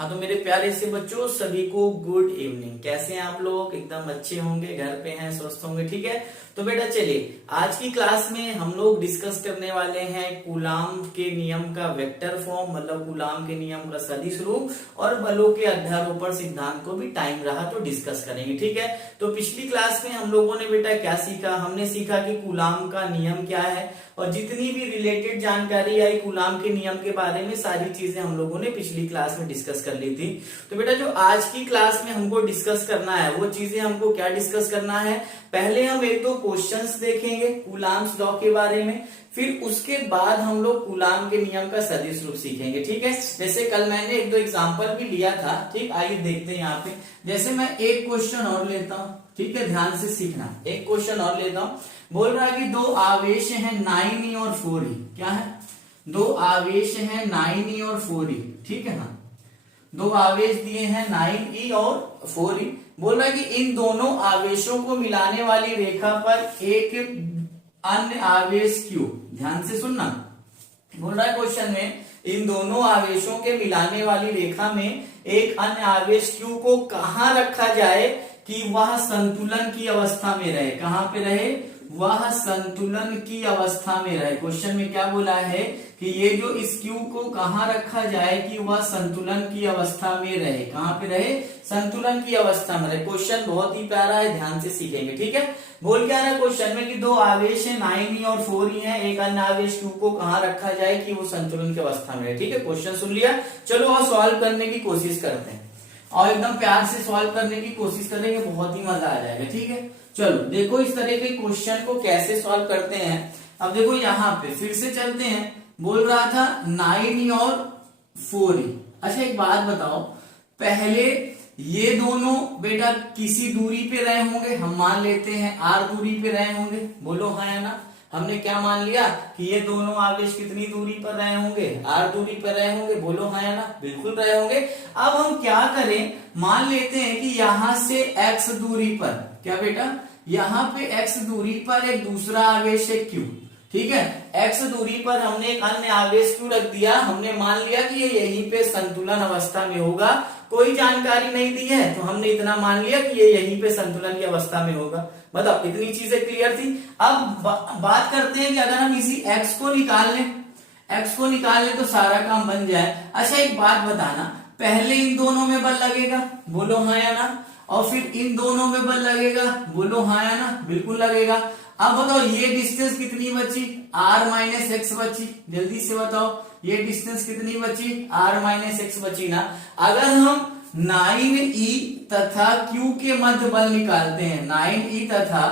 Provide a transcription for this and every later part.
हाँ तो मेरे प्यारे से बच्चों सभी को गुड इवनिंग। कैसे हैं आप लोग? एकदम अच्छे होंगे, घर पे हैं, स्वस्थ होंगे। ठीक है, तो बेटा चलिए आज की क्लास में हम लोग डिस्कस करने वाले हैं कूलाम के नियम का वेक्टर फॉर्म, मतलब कूलाम के नियम का सदिश रूप और बलों के अध्यारोपण सिद्धांत को भी टाइम रहा तो डिस्कस करेंगे। ठीक है, तो पिछली क्लास में हम लोगों ने बेटा क्या सीखा? हमने सीखा कि कूलाम का नियम क्या है और जितनी भी रिलेटेड जानकारी आई कूलाम के नियम के बारे में सारी चीजें हम लोगों ने पिछली क्लास में डिस्कस कर ली थी। तो बेटा जो आज की क्लास में हमको डिस्कस करना है वो चीजें हमको क्या डिस्कस करना है? पहले हम एक दो क्वेश्चंस देखेंगे कूलाम्स लॉ के बारे में, फिर उसके बाद हम लोग कूलाम के नियम का सदिश रूप सीखेंगे। ठीक है, जैसे कल मैंने एक दो एग्जांपल भी लिया था। ठीक, आइए देखते हैं यहाँ पे। जैसे मैं एक क्वेश्चन और लेता हूँ, ठीक है, ध्यान से सीखना। एक क्वेश्चन और लेता हूँ, बोल रहा है कि दो आवेश हैं 9e और 4e। क्या है? दो आवेश हैं 9e और 4e। ठीक है, हाँ, दो आवेश दिए हैं 9e और 4e। बोल रहा है कि इन दोनों आवेशों को मिलाने वाली रेखा पर एक अन्य आवेश Q, ध्यान से सुनना, बोल रहा है क्वेश्चन में इन दोनों आवेशों के मिलाने वाली रेखा में एक अन्य आवेश Q को कहां रखा जाए कि वह संतुलन की अवस्था में रहे। कहां पे रहे? वह संतुलन की अवस्था में रहे। क्वेश्चन में क्या बोला है कि ये जो इस Q को कहां रखा जाए कि वह संतुलन की अवस्था में रहे। कहां पे रहे? संतुलन की अवस्था में रहे। क्वेश्चन बहुत ही प्यारा है, ध्यान से सीखेंगे। ठीक है, बोल क्या रहा है क्वेश्चन में कि दो आवेश है 9e और 4e है, एक अन्य आवेश Q को कहां रखा जाए कि वो संतुलन की अवस्था में रहे। ठीक है, क्वेश्चन सुन लिया, चलो और सॉल्व करने की कोशिश करते हैं और एकदम प्यार से सॉल्व करने की कोशिश करेंगे, बहुत ही मजा आ जाएगा। ठीक है, चलो देखो इस तरह के क्वेश्चन को कैसे सॉल्व करते हैं। अब देखो यहाँ पे फिर से चलते हैं। बोल रहा था 9e और 4e। अच्छा एक बात बताओ, पहले ये दोनों बेटा किसी दूरी पे रहे होंगे, हम मान लेते हैं r दूरी पे रहे होंगे। बोलो हाँ या ना? हमने क्या मान लिया कि ये दोनों आवेश कितनी दूरी पर रहे होंगे? r दूरी पर रहे होंगे। बोलो हाँ या ना? बिल्कुल रहे होंगे। अब हम क्या करें, मान लेते हैं कि यहां से x दूरी पर, क्या बेटा, यहाँ पे x दूरी पर एक दूसरा आवेश है Q। ठीक है, x दूरी पर हमने एक अन्य आवेश Q रख दिया। हमने मान लिया कि ये यहीं पे संतुलन अवस्था में होगा। कोई जानकारी नहीं दी है तो हमने इतना मान लिया कि ये यहीं पे संतुलन की अवस्था में होगा। बताओ इतनी चीजें क्लियर थी। अब बात करते हैं कि अगर हम इसी x को निकाल लें तो सारा काम बन जाए। अच्छा एक बात बताना, पहले इन दोनों में बल लगेगा। बोलो हाँ या ना? और फिर इन दोनों में बल लगेगा। बोलो हाँ या ना? बिल्कुल लगेगा। अब बताओ ये डिस्टेंस कितनी बची? r माइनस एक्स बची। जल्दी से बताओ ये डिस्टेंस कितनी बची? r माइनस एक्स बची ना। अगर हम 9e तथा q के मध्य बल निकालते हैं, 9e तथा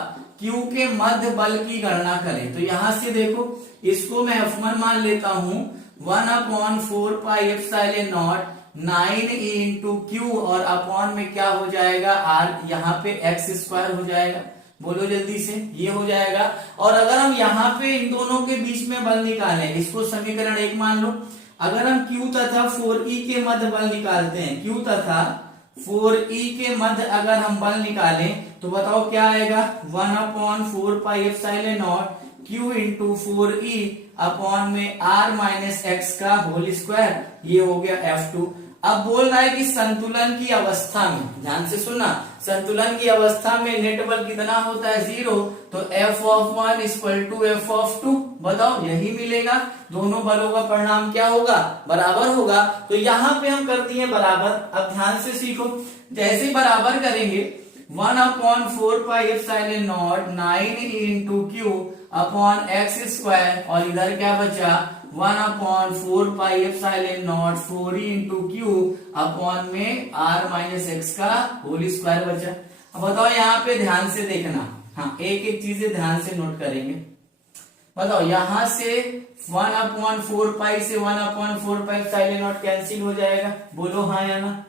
q के मध्य बल की गणना करें तो यहां से देखो, इसको मैं F1 मान लेता हूं, 1/4 pi epsilon not 9e into Q और अपॉन में क्या हो जाएगा? r, यहाँ पे x स्क्वायर हो जाएगा। बोलो जल्दी से, ये हो जाएगा। और अगर हम यहाँ पे इन दोनों के बीच में बल निकालें, इसको समीकरण 1 मान लो। अगर हम q तथा 4e के मध्य बल निकालते हैं, q तथा 4e के मध्य अगर हम बल निकालें तो बताओ क्या आएगा? 1/4 pi epsilon not q into 4e upon में r माइनस एक्स का होल स्क्वायर, ये हो गया F2। अब बोल रहा है कि संतुलन की अवस्था में, ध्यान से सुनना, संतुलन की अवस्था में नेट बल कितना होता है? 0। तो F(1) इक्वल टू F(2)। बताओ यही मिलेगा, दोनों बलों का परिणाम क्या होगा? बराबर होगा। तो यहाँ पे हम कर दिए बराबर। अब ध्यान से सीखो, जैसे बराबर करेंगे 1/4 pi epsilon not 9e into Q upon x square और इधर क्या बचा? 1/4 pi epsilon not 4e into Q upon में r माइनस एक्स का होल स्क्वायर बचा। अब बताओ यहाँ पे ध्यान से देखना, हाँ एक एक चीजें ध्यान से नोट करेंगे। बताओ यहाँ से 1/4 पाई से 1/4 पाई एप्सिलॉन नॉट कैंसिल हो जाएगा। बोलो हाँ या ना?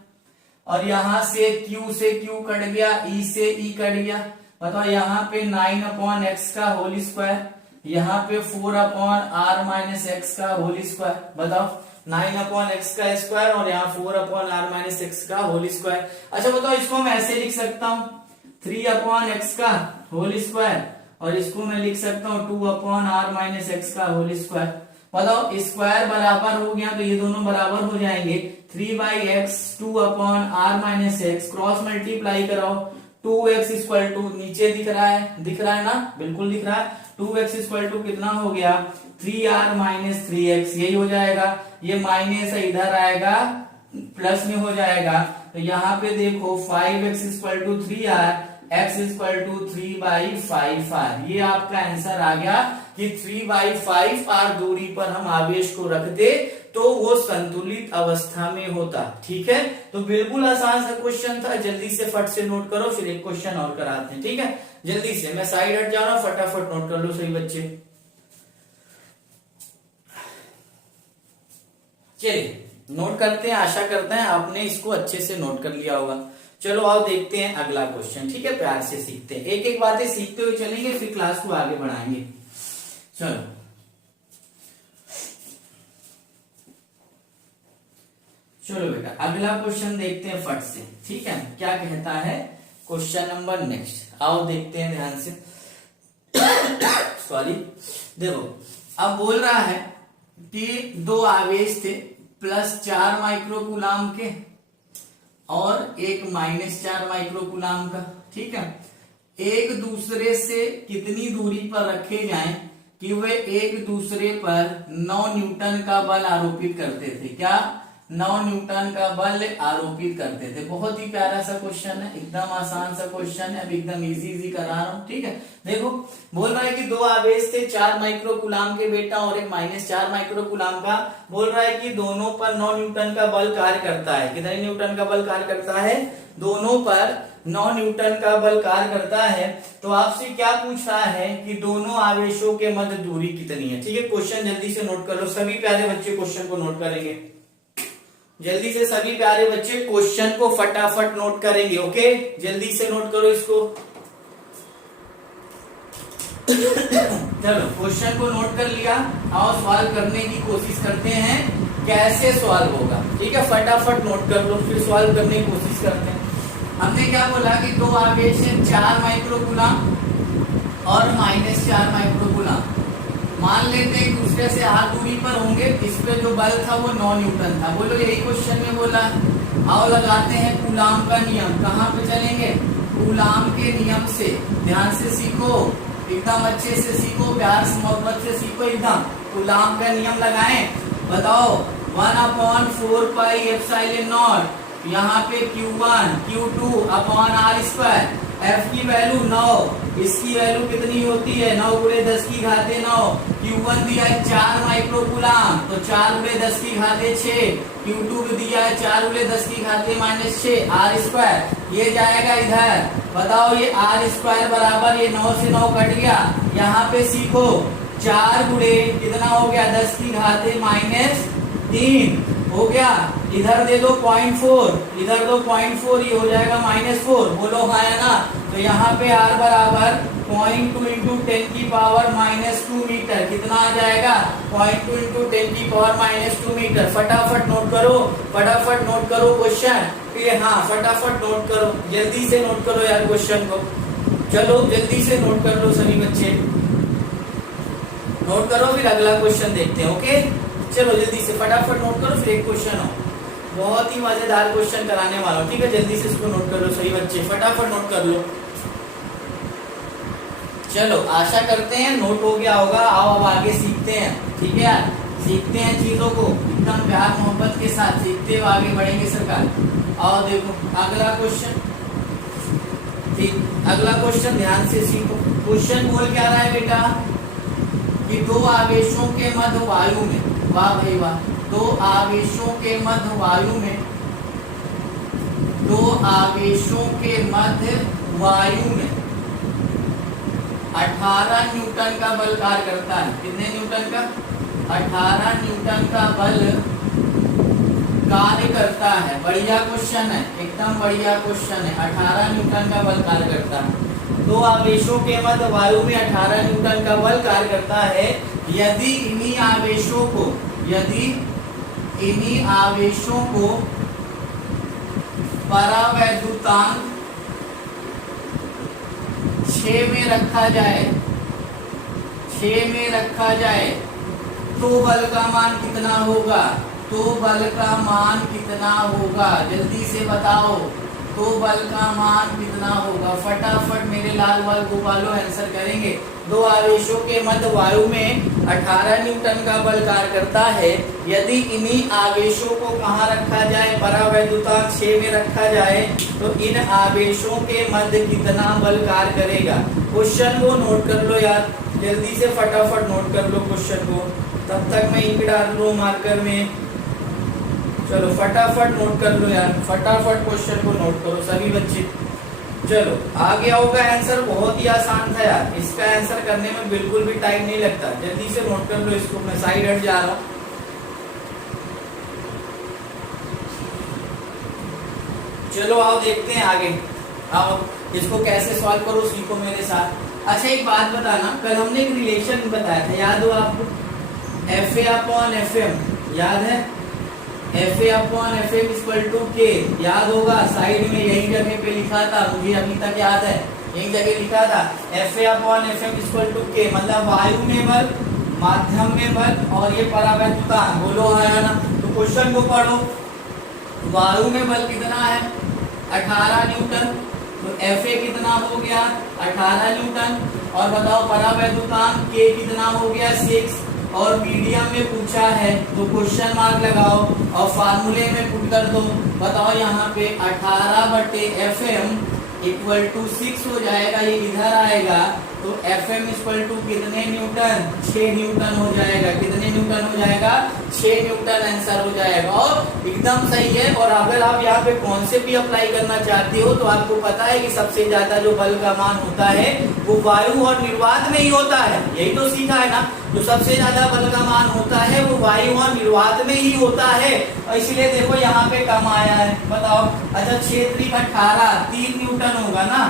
और यहाँ से Q से Q कट गया, E से E कट गया। बताओ यहाँ पे 9/x का होल स्क्वायर, यहाँ पे 4/r माइनस एक्स का होल स्क्वायर। बताओ 9/x का स्क्वायर और यहाँ 4/r माइनस एक्स का होल स्क्वायर। अच्छा बताओ इसको मैं ऐसे लिख सकता हूँ 3/x का होल स्क्वायर और इसको मैं लिख सकता हूँ 2/r माइनस एक्स का होल स्क्वायर। बताओ स्क्वायर बराबर हो गया तो ये दोनों बराबर हो जाएंगे। 3/x 2/r-x, क्रॉस मल्टीप्लाई कराओ, 2x इक्वल टू, नीचे दिख रहा है ना, बिल्कुल दिख रहा है, 2x इक्वल टू कितना हो गया 3r-3x, यही हो जाएगा, ये माइनस इधर आएगा प्लस में हो जाएगा, तो यहाँ पे देखो 5x equal to 3r, x equal to 3/5r, ये आपका आंसर आ गया कि 3/5r दूरी पर हम आवेश को रखते तो वो संतुलित अवस्था में होता। ठीक है, तो बिल्कुल आसान सा क्वेश्चन था, जल्दी से फट से नोट करो, फिर एक क्वेश्चन और कराते हैं। ठीक है, जल्दी से, मैं साइड हट जा रहा हूं, फटाफट नोट कर लो सही बच्चे। चलिए नोट करते हैं, आशा करते हैं आपने इसको अच्छे से नोट कर लिया होगा। चलो आओ देखते हैं अगला क्वेश्चन। ठीक है, प्यार से सीखते हैं, एक एक बातें सीखते हुए चलेंगे, फिर क्लास को आगे बढ़ाएंगे। चलो बेटा अगला क्वेश्चन देखते हैं फट से। ठीक है, क्या कहता है क्वेश्चन नंबर नेक्स्ट, आओ देखते हैं ध्यान से। सॉरी, देखो अब बोल रहा है कि दो आवेश थे, +4 माइक्रोकूलाम के और एक -4 माइक्रोकूलाम का। ठीक है, एक दूसरे से कितनी दूरी पर रखे जाएं कि वे एक दूसरे पर 9 न्यूटन का बल आरोपित करते थे। क्या? 9 न्यूटन का बल आरोपित करते थे। बहुत ही प्यारा सा क्वेश्चन है, एकदम आसान सा क्वेश्चन है, अब एकदम इजी करा रहा हूं। ठीक है, देखो बोल रहा है कि दो आवेश थे 4 माइक्रोकूलाम के बेटा और एक -4 माइक्रोकूलाम का। बोल रहा है कि दोनों पर 9 न्यूटन का बल कार्य करता है। कितने न्यूटन का बल कार्य करता है? दोनों पर 9 न्यूटन का बल कार्य करता है। तो आपसे क्या पूछ रहा है कि दोनों आवेशों के मध्य दूरी कितनी है। ठीक है, क्वेश्चन जल्दी से नोट कर लो, सभी प्यारे बच्चे क्वेश्चन को नोट करेंगे। जल्दी से सभी प्यारे बच्चे क्वेश्चन को फटाफट नोट करेंगे। ओके, जल्दी से नोट करो इसको। चलो क्वेश्चन को नोट कर लिया, आओ सॉल्व करने की कोशिश करते हैं, कैसे सॉल्व होगा। ठीक है, फटाफट नोट कर लो, फिर सॉल्व करने की कोशिश करते हैं। हमने क्या बोला कि दो आवेश है 4 माइक्रोकूलाम और -4 माइक्रोकूलाम। मान लेते हैं एक दूसरे से r दूरी पर होंगे, इस पे जो बल था वो 9 न्यूटन था। बोलो यही क्वेश्चन में बोला। आओ लगाते हैं कूलाम का नियम। कहाँ पे चलेंगे? कूलाम के नियम से। ध्यान से सीखो, एकदम अच्छे से सीखो, प्यार से मोहब्बत से सीखो एकदम। कूलाम का नियम लगाएं, बताओ 1/4 पाई एप्सिलॉन नॉट, यहाँ पे Q1 Q2 upon r²। F की वैल्यू 9, इसकी वैल्यू कितनी होती है? 9 × 10 की घाते 9। Q1 दिया है 4 माइक्रोकूलाम, तो 4 × 10 की घाते 6। Q2 दिया है 4 × 10 की घाते -6 r²। ये जाएगा इधर, बताओ ये r² बराबर, ये 9 से 9 कट गया। यहाँ पे सीखो 4 × कितना हो गया? 10 की घाते -3 हो गया। इधर दे दो 0.4, इधर दो 0.4, ये हो जाएगा -4। बोलो हाँ है ना? तो यहाँ पे r बराबर 0.2 × 10⁻² मीटर, कितना आ जाएगा? 0.2 × 10⁻² मीटर। फटाफट नोट करो, फटाफट नोट करो क्वेश्चन। ये हाँ फटाफट नोट करो, जल्दी से नोट करो यार क्वेश्चन को। चलो जल्दी से नोट कर लो सभी बच्चे, नोट करो, फिर अगला क्वेश्चन देखते हैं। ओके, चलो जल्दी से फटाफट नोट करो, फिर एक क्वेश्चन हो, बहुत ही मजेदार क्वेश्चन कराने वाला हूं। ठीक है, जल्दी से इसको नोट कर लो सही बच्चे, फटाफट नोट कर लो। चलो आशा करते हैं नोट हो गया होगा। आओ अब आगे सीखते हैं। ठीक है यार, सीखते हैं चीजों को एकदम प्यार मोहब्बत के साथ, सीखते हुए आगे बढ़ेंगे सरकार। आओ देखो अगला क्वेश्चन। ठीक, अगला क्वेश्चन ध्यान से सीखो। क्वेश्चन बोल क्या रहा है बेटा कि दो आवेशों के मध्य वायु में, वाह भाई वाह, दो आवेशों के मध्य वायु में, दो आवेशों के मध्य वायु में 18 न्यूटन का बल कार्य करता है। कितने न्यूटन का? 18 न्यूटन का बल कार्य करता है। बढ़िया क्वेश्चन है, एकदम बढ़िया क्वेश्चन है। 18 न्यूटन का बल कार्य करता है। दो आवेशों के मध्य वायु में 18 न्यूटन का बल कार्य करता है। यदि इन्हीं आवेशों को, यदि इन्हीं आवेशों को परावैद्युतांक 6 में रखा जाए, 6 में रखा जाए, तो बल का मान कितना होगा? तो बल का मान कितना होगा, जल्दी से बताओ, तो बल का मान कितना होगा, फटाफट मेरे लाल बाल गोपालो आंसर करेंगे। दो आवेशों के मध्य वायु में 18 न्यूटन का बल कार्य करता है। यदि इन्हीं आवेशों को कहाँ रखा जाए, परावैद्युतांक 6 में रखा जाए, तो इन आवेशों के मध्य कितना बल कार्य करेगा। क्वेश्चन को नोट कर लो यार, जल्दी से फटाफट नोट कर लो क्वेश्चन को, तब तक मैं इंक डाल लूं मार्कर में। चलो फटाफट नोट कर लो यार, फटाफट क्वेश्चन को नोट करो सभी बच्चे। चलो आ गया होगा आंसर, बहुत ही आसान था यार, इसका आंसर करने में बिल्कुल भी टाइम नहीं लगता। जल्दी से नोट कर लो इसको, मैं साइड हट जा रहा हूं। चलो आओ देखते हैं आगे, आओ इसको कैसे सॉल्व करो सीखो मेरे साथ। अच्छा एक बात बताना, कल हमने एक रिलेशन बताया था, याद हो आपको, FA/FM, याद है, FA/FM इक्वल टू K, याद होगा, साइड में यही जगह पे लिखा था, मुझे अभी तक याद है, यही जगह लिखा था FA/FM इक्वल टू K, मतलब वायु में बल, माध्यम में बल और ये परावैद्युतांक, बोलो है ना। तो क्वेश्चन को पढ़ो, वायु में बल कितना है 18 न्यूटन, तो FA कितना हो गया 18 न्यूटन, और बताओ परावैद्युतांक K कितना हो गया 6, और मीडियम में पूछा है तो क्वेश्चन मार्क लगाओ और फार्मूले में पुट कर दो। बताओ यहाँ पे 18/FM इक्वल टू 6 हो जाएगा, ये इधर आएगा, तो FM इक्वल टू कितने न्यूटन, 6 न्यूटन हो जाएगा। कितने न्यूटन हो जाएगा, 6 न्यूटन आंसर हो जाएगा, और एकदम सही है। और अगर आप यहाँ पे कॉन्सेप्ट भी अप्लाई करना चाहते हो तो आपको पता है कि सबसे ज्यादा जो बल का मान होता है वो वायु और निर्वात में ही होता है, यही तो सीखा है ना। जो सबसे ज्यादा बल का मान होता है वो वायु और निर्वात में ही होता है, और इसलिए देखो यहाँ पे कम आया है। बताओ, अच्छा 6×18 3 न्यूटन होगा ना,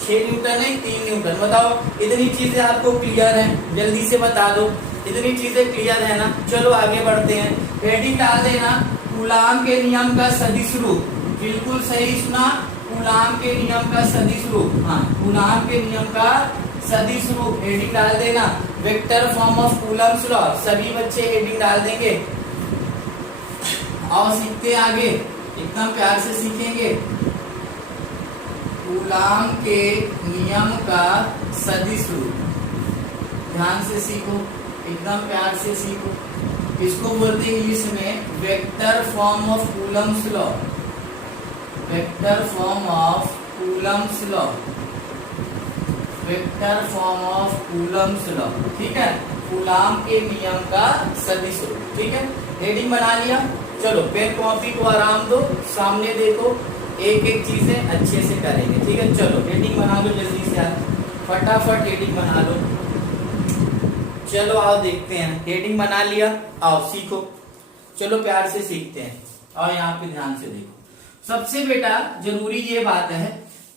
6 न्यूटन है 3 न्यूटन। बताओ इतनी चीजें आपको क्लियर है, जल्दी से बता दो, इतनी चीजें क्लियर है ना। चलो आगे बढ़ते हैं, हेडिंग डाल देना, कूलाम के नियम का सदिश रूप, बिल्कुल सही सुना, कूलाम के नियम का सदिश रूप, हाँ कूलाम के नियम का सदिश रूप, हेडिंग डाल देना, vector form of Coulomb's law, सभी बच्चे हेडिंग डाल देंगे। आओ सीखते आगे, एकदम प्यार से सीखेंगे। कूलाम के नियम का सदिश रूप, ध्यान से सीखो, एकदम प्यार से सीखो। इसको बोलते हैं इंग्लिश में vector form of Coulomb's law, vector form of Coulomb's law, vector form of Coulomb's law, ठीक है, कूलाम के नियम का सदिश रूप, ठीक है। हेडिंग बना लिया, चलो पेन कॉपी को आराम दो, सामने देखो, एक एक चीजें अच्छे से करेंगे, ठीक है। चलो हेडिंग बना लो जल्दी से, फटाफट हेडिंग बना लो। चलो आओ देखते हैं, हेडिंग बना लिया, आओ सीखो, चलो प्यार से सीखते हैं। और यहाँ पे ध्यान से देखो, सबसे बेटा जरूरी ये बात है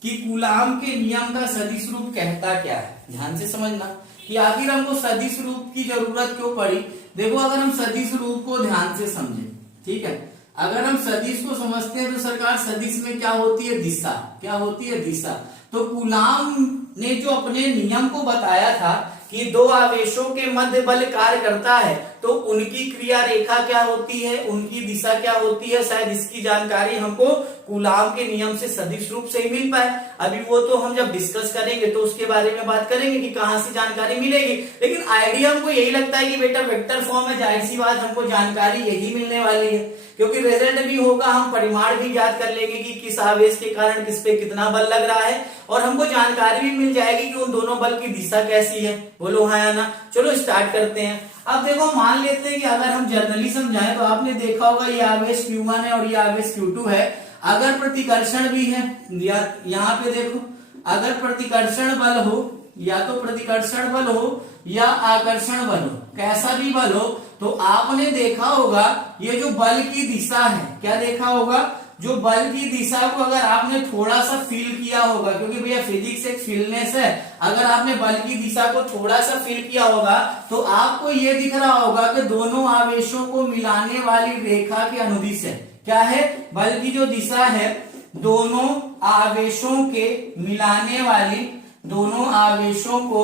कि कूलाम के नियम का सदिश रूप कहता क्या है। ध्यान से समझना कि आखिर हमको सदिश रूप की जरूरत क्यों पड़ी। देखो अगर हम सदिश रूप को ध्यान से समझे, ठीक है, अगर हम सदिश को समझते हैं तो सरकार सदिश में क्या होती है, दिशा, क्या होती है, दिशा। तो कूलाम ने जो अपने नियम को बताया था कि दो आवेशों के मध्य बल कार्य करता है, तो उनकी क्रिया रेखा क्या होती है, उनकी दिशा क्या होती है, शायद इसकी जानकारी हमको कूलाम के नियम से सदिश रूप से ही मिल पाए। अभी वो तो हम जब डिस्कस करेंगे तो उसके बारे में बात करेंगे कि कहाँ से जानकारी मिलेगी, लेकिन आइडिया हमको यही लगता है कि बेटा वेक्टर फॉर्म है, जाहिर सी बात हमको जानकारी यही मिलने वाली है, क्योंकि रिजल्ट भी होगा, हम परिमाण भी याद कर लेंगे कि किस आवेश के कारण किस पे कितना बल लग रहा है, और हमको जानकारी भी मिल जाएगी कि उन दोनों बल की दिशा कैसी है, बोलो हाँ या ना। चलो स्टार्ट करते हैं। अब देखो मान लेते हैं कि अगर हम जर्नली समझाएं तो आपने देखा होगा ये आवेश Q1 है और ये आवेश Q2 है। अगर प्रतिकर्षण भी है, यहाँ पे देखो, अगर प्रतिकर्षण बल हो, या तो प्रतिकर्षण बल हो या आकर्षण बल हो, कैसा भी बल हो, तो आपने देखा होगा ये जो बल की दिशा है, क्या देखा होगा, जो बल की दिशा को अगर आपने थोड़ा सा फील किया होगा, क्योंकि भैया फिजिक्स एक फीलनेस है, अगर आपने बल की दिशा को थोड़ा सा फील किया होगा तो आपको ये दिख रहा होगा कि दोनों आवेशों को मिलाने वाली रेखा के अनुदिश है। क्या है, बल की जो दिशा है दोनों आवेशों के मिलाने वाली, दोनों आवेशों को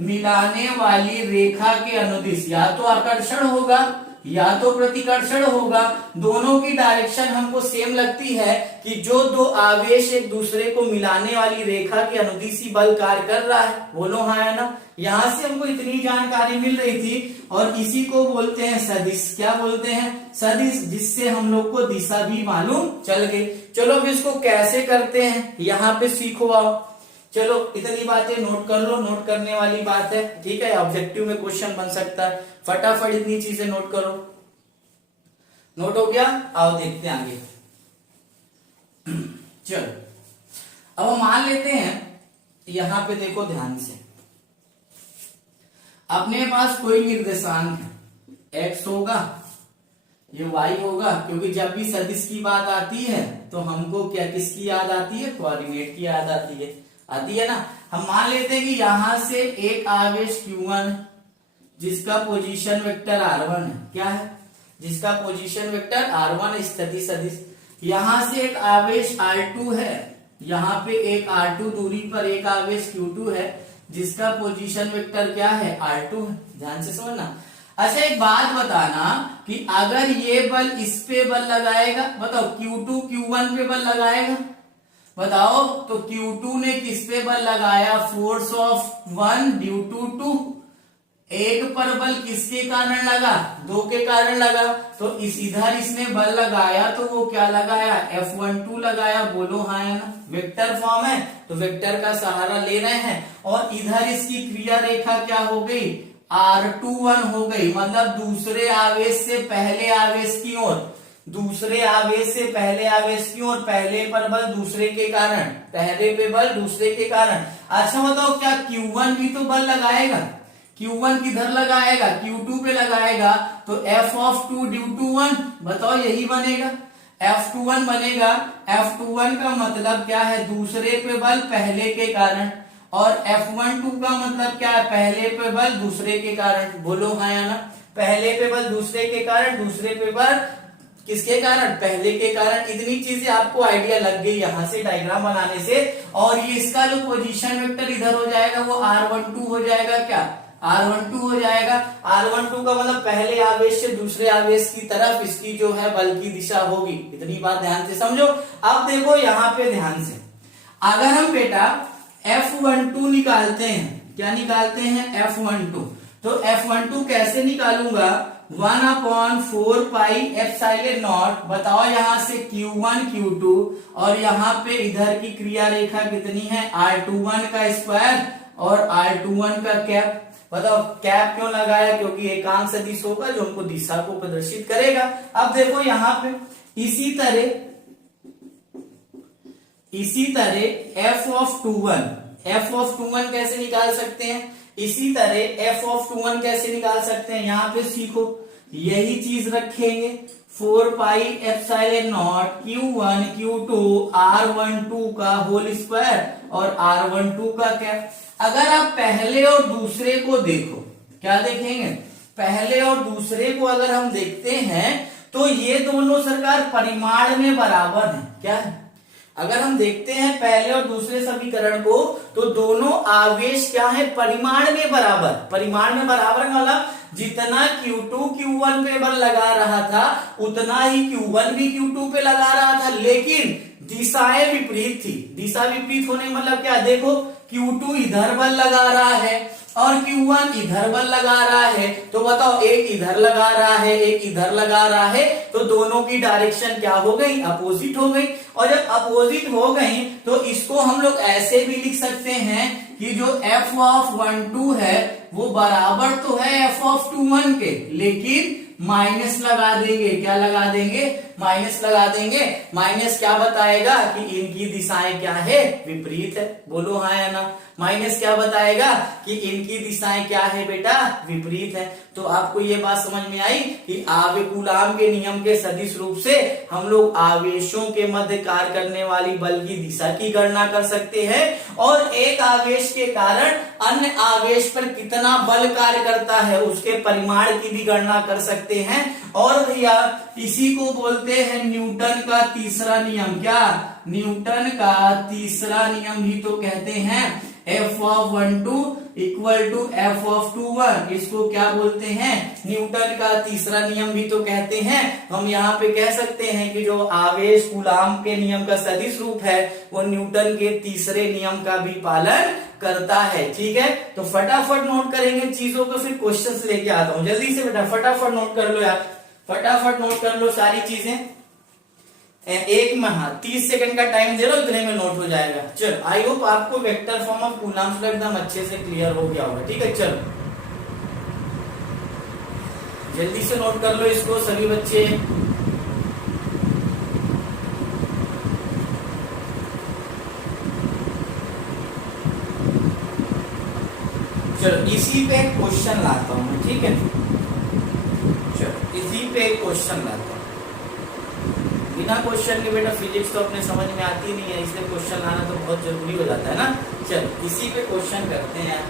मिलाने वाली रेखा के अनुदिश, या तो आकर्षण होगा या तो प्रतिकर्षण होगा। दोनों की डायरेक्शन हमको सेम लगती है कि जो दो आवेश एक दूसरे को मिलाने वाली रेखा की अनुदिशी बल कार्य कर रहा है। बोलो हाँ या ना। यहां से हमको इतनी जानकारी मिल रही थी और इसी को बोलते हैं सदिश। क्या बोलते हैं? सदिश, जिससे हम लोग को दिशा भी मालूम चल गई। चलो अब इसको कैसे करते हैं यहाँ पे सीखो आओ। चलो इतनी बातें नोट कर लो, नोट करने वाली बात है, ठीक है। ऑब्जेक्टिव में क्वेश्चन बन सकता है, फटाफट इतनी चीजें नोट करो। नोट हो गया? आओ देखते हैं आगे। चलो अब हम मान लेते हैं, यहां पे देखो ध्यान से, अपने पास कोई निर्देशांक है, x होगा, ये y होगा, क्योंकि जब भी सदिश की बात आती है तो हमको क्या किसकी याद आती है? कोऑर्डिनेट की याद आती है ना। हम मान लेते हैं कि यहां से एक आवेश q1 जिसका पोजीशन वेक्टर r1 है, क्या है? जिसका पोजीशन वेक्टर r1 स्थिति सदिश। यहां से एक आवेश r2 है, यहाँ पे एक r2 दूरी पर एक आवेश q2 है जिसका पोजीशन वेक्टर क्या है? r2 है। ध्यान से समझना। अच्छा एक बात बताना कि अगर ये बल इस पे बल लगाएगा, बताओ q2 q1 पे बल लगाएगा, बताओ तो q2 ने किस पे बल लगाया? Force of 1 due to 2। एक पर बल किसके कारण लगा? 2 के कारण लगा। तो इस इधर इसने बल लगाया तो वो क्या लगाया? F12 लगाया। बोलो हाँ या ना। वेक्टर फॉर्म है तो वेक्टर का सहारा ले रहे हैं और इधर इसकी क्रिया रेखा क्या हो गई? R21 हो गई, मतलब दूसरे आवेश से पहले आवेश की ओर, दूसरे आवेश से पहले आवेश की ओर, पहले पर बल दूसरे के कारण, पहले पे बल दूसरे के कारण। अच्छा बताओ क्या Q1 भी तो बल लगाएगा? Q1 किधर लगाएगा? Q2 पे लगाएगा, तो F(2) ड्यू टू 1, बताओ यही बनेगा, F21 बनेगा। F21 का मतलब क्या है? दूसरे पे बल पहले के कारण, और F12 का मतलब क्या है? पहले पे बल दूसरे के कारण। बोलो हाँ या ना। पहले पे बल दूसरे के कारण, दूसरे पे बल किसके कारण? पहले के कारण। इतनी चीजें आपको आइडिया लग गई यहां से डायग्राम बनाने से। और ये इसका जो पोजीशन वेक्टर इधर हो जाएगा वो R12 हो जाएगा। क्या? R12 हो जाएगा। R12 का मतलब पहले आवेश से दूसरे आवेश की तरफ इसकी जो है बल की दिशा होगी। इतनी बात ध्यान से समझो। अब देखो यहाँ पे ध्यान से, अगर हम बेटा F12 निकालते हैं, क्या निकालते हैं? F12। तो F12 कैसे निकालूंगा? 1/4 पाई एप्सिलॉन नॉट। बताओ यहां से Q1 Q2 और यहाँ पे इधर की क्रिया रेखा कितनी है? R21 का स्क्वायर और R21 का कैप। बताओ कैप क्यों लगाया? क्योंकि एकांक सदिश होगा जो हमको दिशा को प्रदर्शित करेगा। अब देखो यहाँ पे इसी तरह F(21) कैसे निकाल सकते हैं? इसी तरह F(21) कैसे निकाल सकते हैं? यहाँ पे सीखो, यही चीज रखेंगे, 4 pi epsilon not Q1 Q2 R12 का होल स्क्वायर और R12 का कैप। अगर आप पहले और दूसरे को देखो, क्या देखेंगे? पहले और दूसरे को अगर हम देखते हैं तो ये दोनों सरकार परिमाण में बराबर हैं। क्या है? अगर हम देखते हैं पहले और दूसरे समीकरण को तो दोनों आवेश क्या है? परिमाण में बराबर। परिमाण में बराबर मतलब जितना Q2 Q1 पे बल लगा रहा था उतना ही Q1 भी Q2 पे लगा रहा था, लेकिन दिशाएं विपरीत थी। दिशा विपरीत होने का मतलब क्या? देखो Q2 इधर बल लगा रहा है और Q1 इधर बल लगा रहा है, तो बताओ एक इधर लगा रहा है एक इधर लगा रहा है, तो दोनों की डायरेक्शन क्या हो गई? अपोजिट हो गई। और जब अपोजिट हो गई तो इसको हम लोग ऐसे भी लिख सकते हैं कि जो F(12) है वो बराबर तो है F(21) के, लेकिन माइनस लगा देंगे। क्या लगा देंगे? माइनस लगा देंगे। माइनस क्या बताएगा? कि इनकी दिशाएं क्या है? विपरीत है। बोलो हाँ या ना। माइनस क्या बताएगा? कि इनकी दिशाएं क्या है बेटा? विपरीत है। तो आपको ये बात समझ में आई कि कूलाम के नियम के सदिश रूप से हम लोग आवेशों के मध्य कार्य करने वाली बल की दिशा की गणना कर सकते हैं और एक आवेश के कारण अन्य आवेश पर कितना बल कार्य करता है उसके परिमाण की भी गणना कर सकते हैं। और भैया इसी को बोलते हैं न्यूटन का तीसरा नियम। क्या? न्यूटन का तीसरा नियम ही तो कहते हैं। F(1)2 equal to F(2)(1). इसको क्या बोलते हैं? न्यूटन का तीसरा नियम भी तो कहते हैं। हम यहाँ पे कह सकते हैं कि जो आवेश कूलाम के नियम का सदिश रूप है वो न्यूटन के तीसरे नियम का भी पालन करता है। ठीक है, तो फटाफट नोट करेंगे चीजों को, फिर क्वेश्चंस लेके आता हूं। जल्दी से बेटा फटाफट नोट कर लो यार, फटाफट नोट कर लो सारी चीजें। एक में 30 सेकंड का टाइम दे रहा हूं, इतने में नोट हो जाएगा। चल, आई होप आपको vector form of Coulomb's law एकदम अच्छे से क्लियर हो गया होगा। ठीक है, चलो जल्दी से नोट कर लो इसको सभी बच्चे। चलो इसी पे क्वेश्चन लाता हूं मैं। ठीक है, चलो इसी पे क्वेश्चन लाता हूं। बिना क्वेश्चन के बेटा फिजिक्स तो अपने समझ में आती नहीं है, इसलिए क्वेश्चन लाना तो बहुत जरूरी हो जाता है ना। चलो इसी पे क्वेश्चन करते हैं।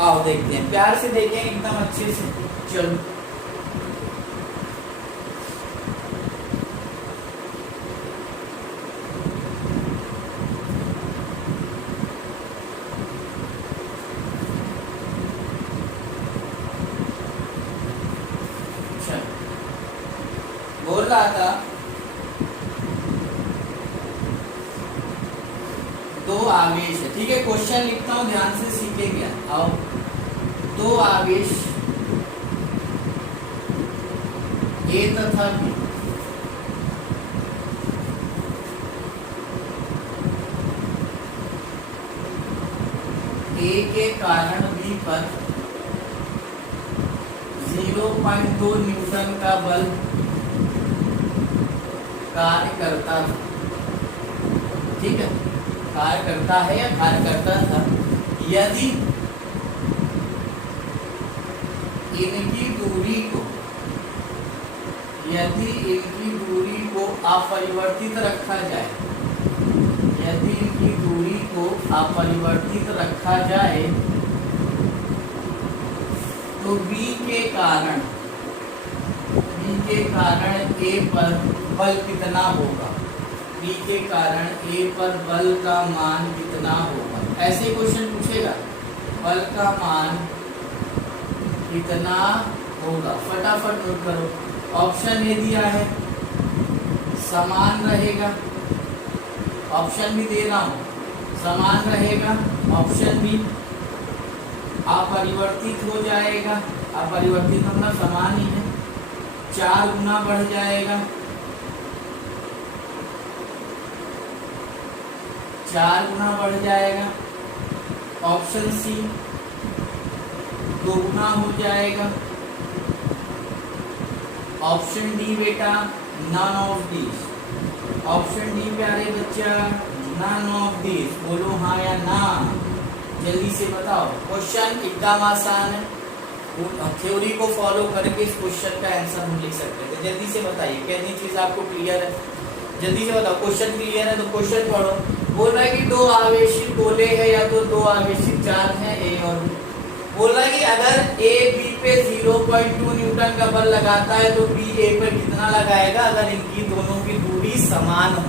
आओ देखते हैं, प्यार से देखें एकदम अच्छे से। चलो बोल रहा था दो आवेश है। ठीक है, क्वेश्चन लिखता हूं, ध्यान से सीखेंगे। आओ, दो आवेश ए तथा बी ए के कारण बी पर 0.2 न्यूटन का बल कार्य करता था। ठीक है, कार्य करता है या कार्य करता था यदि इनकी दूरी को अपरिवर्तित रखा जाए, यदि इनकी दूरी को अपरिवर्तित रखा जाए तो B के कारण A पर बल कितना होगा? B के कारण A पर बल का मान कितना होगा? ऐसे क्वेश्चन पूछेगा, बल का मान कितना होगा? फटाफट नोट करो। ऑप्शन ए दिया है समान रहेगा, ऑप्शन भी दे रहा हूं, समान रहेगा। ऑप्शन बी अपरिवर्तित हो जाएगा, अपरिवर्तित मतलब समान ही है, 4 गुना बढ़ जाएगा, 4 गुना बढ़ जाएगा। ऑप्शन सी 2 गुना हो जाएगा। ऑप्शन डी बेटा none of this. Option D प्यारे बच्चा नन ऑफ दिस। बोलो हाँ या ना, जल्दी से बताओ। क्वेश्चन एकदम आसान है, थ्योरी को फॉलो करके इस क्वेश्चन का आंसर हम लिख सकते हैं। जल्दी से बताइए, कितनी चीज आपको क्लियर है? जल्दी से बताओ। क्वेश्चन क्लियर है तो क्वेश्चन पढ़ो। बोल रहा है कि 2 आवेशित गोले है या तो 2 आवेशित चार्ज है ए और बी। बोल रहा है कि अगर ए बी पे 0.2 न्यूटन का बल लगाता है तो बी ए पर कितना लगाएगा अगर इनकी दोनों की दूरी समान हो,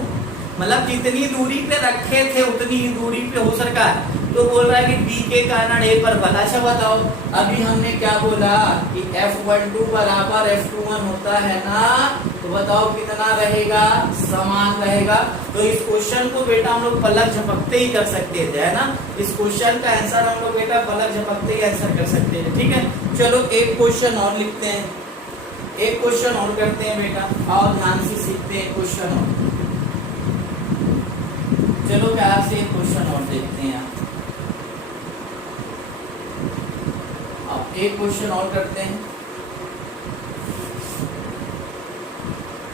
मतलब जितनी दूरी पे रखे थे उतनी ही दूरी पे हो सका। तो बोल रहा है कि बी के कारण ए पर बल। अच्छा बताओ, अभी हमने क्या बोला कि F12 बराबर F21 होता है ना, तो बताओ कितना रहेगा? समान रहेगा। तो इस क्वेश्चन को बेटा हम लोग पलक झपकते ही कर सकते थे, है ना। इस क्वेश्चन का आंसर हम लोग बेटा पलक झपकते ही आंसर कर सकते थे। ठीक है, चलो एक क्वेश्चन और लिखते हैं, एक क्वेश्चन और करते हैं बेटा। और ध्यान से सीखते हैं क्वेश्चन और। चलो प्यार से एक क्वेश्चन और देखते हैं। अब एक क्वेश्चन और करते हैं।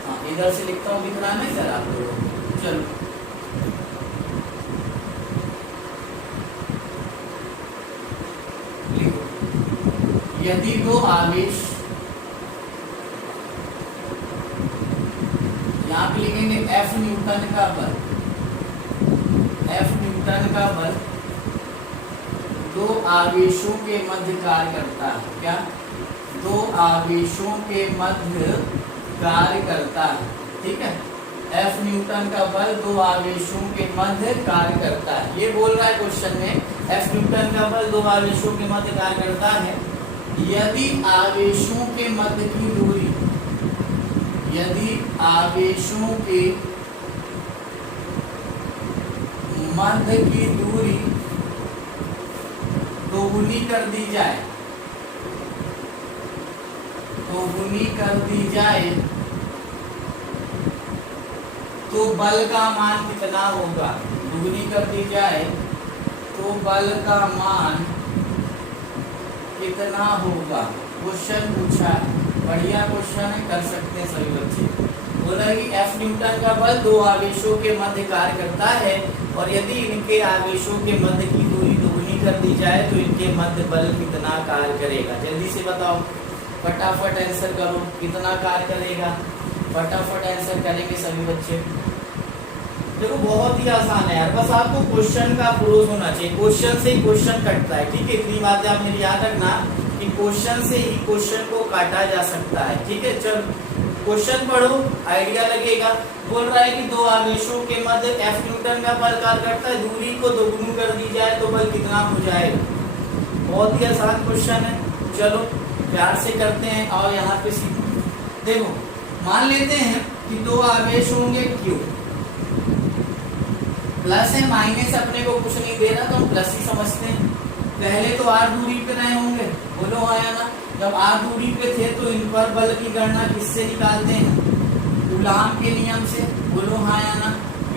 हाँ, इधर से लिखता हूँ, दिख रहा है ना इधर आप लोगों। चलो लिखो, यदि 2 आवेश, यहाँ पे लिखेंगे F न्यूटन का बल, F न्यूटन का बल 2 आवेशों के मध्य कार्य करता है। क्या? 2 आवेशों के मध्य कार्य करता है। ठीक है, F न्यूटन का बल दो आवेशों के मध्य कार्य करता है। ये बोल रहा है क्वेश्चन में, F न्यूटन का बल दो आवेशों के मध्य कार्य करता है यदि आवेशों के मध्य की दूरी, यदि आवेशों के मध्य की दूरी दोगुनी कर दी जाए, दोगुनी कर दी जाए तो बल का मान कितना होगा। दोगुनी कर दी जाए तो बल का मान कितना होगा। क्वेश्चन पूछा, बढ़िया क्वेश्चन है, कर सकते हैं सभी बच्चे। बोला कि F न्यूटन का बल दो आवेशों के मध्य कार्य करता है और यदि इनके आवेशों के मध्य की दूरी दोगुनी कर दी जाए तो इनके मध्य बल कितना कार्य करेगा। जल्दी से बताओ, फटाफट आंसर करो, कितना कार्य करेगा। फटाफट आंसर करेंगे सभी बच्चे। देखो बहुत ही आसान है यार, बस आपको क्वेश्चन का अप्रोच होना चाहिए। क्वेश्चन से ही क्वेश्चन कटता है, ठीक है। इतनी बात आप मेरी याद रखना कि क्वेश्चन से ही क्वेश्चन को काटा जा सकता है, ठीक है। चल क्वेश्चन पढ़ो, आइडिया लगेगा। बोल रहा है कि दो आवेशों के मध्य F न्यूटन का बल कार्य करता है, दूरी को दोगुनी कर दी जाए तो बल कितना हो जाएगा। बहुत ही आसान क्वेश्चन है, चलो प्यार से करते हैं और यहाँ पे सीखो। देखो मान लेते हैं कि दो आवेश होंगे Q, प्लस है माइनस अपने को कुछ नहीं दे रहा तो हम प्लस ही समझते हैं। पहले तो R दूरी पे रहे होंगे, बोलो हाँ या ना। जब R दूरी पे थे तो इन पर बल की गणना किससे निकालते हैं, कूलाम के नियम से, बोलो हाँ या ना।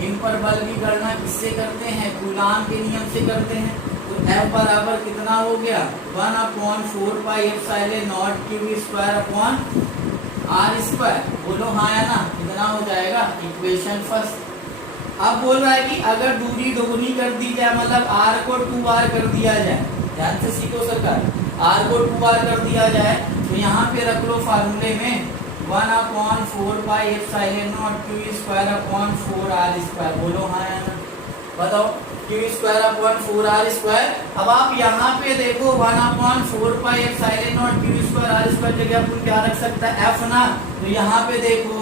इन पर बल की गणना किससे करते हैं, कूलाम के नियम से करते हैं। तो F बराबर कितना हो गया, 1/4 pi epsilon not Q square upon R square, बोलो हाँ या ना। कितना हो जाएगा, इक्वेशन फर्स्ट। अब बोल रहा है कि अगर दूरी दोगुनी कर दी जाए, मतलब R को 2R कर दिया जाए, ध्यान से सीखो सरकार, R को 2R कर दिया जाए तो यहाँ पे रख लो फार्मूले में 1/4 pi epsilon not Q square upon 4R square, बोलो हाँ या ना। बताओ, Q square upon 4R square. अब आप यहाँ पे देखो 1/4 pi epsilon not Q square R square जगह आपको क्या रख सकता है, F ना। तो यहाँ पे देखो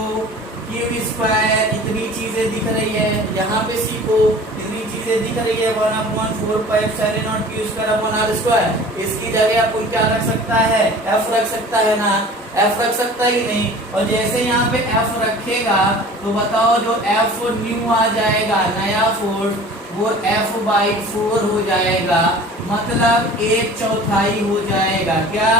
Q स्क्वायर, इतनी चीजें दिख रही है, यहाँ पे सीखो इतनी चीजें दिख रही है, 1/4 pi epsilon not Q square upon R square. इसकी जगह आपको क्या रख सकता है, F रख सकता है ना। F रख सकता है कि नहीं। और जैसे यहाँ पे F रखेगा तो बताओ जो F न्यू आ जाएगा, नया फोर्स, वो F/4 हो जाएगा, मतलब 1/4 हो जाएगा। क्या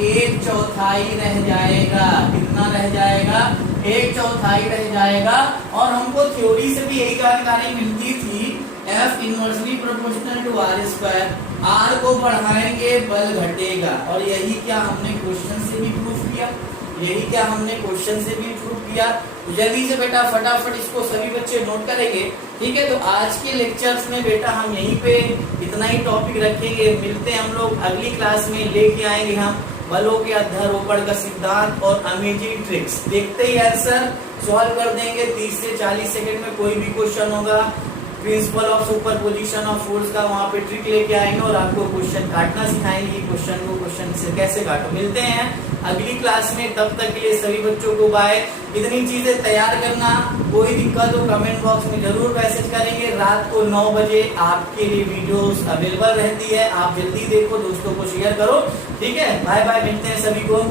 1/4 रह जाएगा, कितना रह जाएगा, 1/4 रह जाएगा। और हमको थ्योरी से भी यही जानकारी मिलती थी, F inversely proportional to R square, R को बढ़ाएंगे बल घटेगा। और यही क्या हमने क्वेश्चन से भी प्रूफ किया, यही क्या हमने क्वेश्चन से भी प्रूफ किया। तो जल्दी से बेटा फटाफट इसको सभी बच्चे नोट करेंगे, ठीक है। तो आज के लेक्चर्स में बेटा हम यहीं पे इतना ही टॉपिक रखेंगे। मिलते हैं हम लोग अगली क्लास में, लेके आएंगे हम बलों के अध्यारोपण का सिद्धांत और अमेजिंग ट्रिक्स। देखते ही आंसर सॉल्व कर देंगे 30 से 40 सेकंड में। कोई भी क्वेश्चन होगा principle of superposition of force का, वहां पे ट्रिक लेके आएंगे और आपको क्वेश्चन काटना सिखाएंगे, क्वेश्चन को क्वेश्चन से कैसे काटो। मिलते हैं अगली क्लास में, तब तक के लिए सभी बच्चों को बाय। इतनी चीजें तैयार करना, कोई दिक्कत हो कमेंट बॉक्स में जरूर मैसेज करेंगे। रात को 9 बजे आपके लिए वीडियोस अवेलेबल रहती है, आप जल्दी देखो, दोस्तों को शेयर करो, ठीक है। बाय बाय, मिलते हैं सभी को।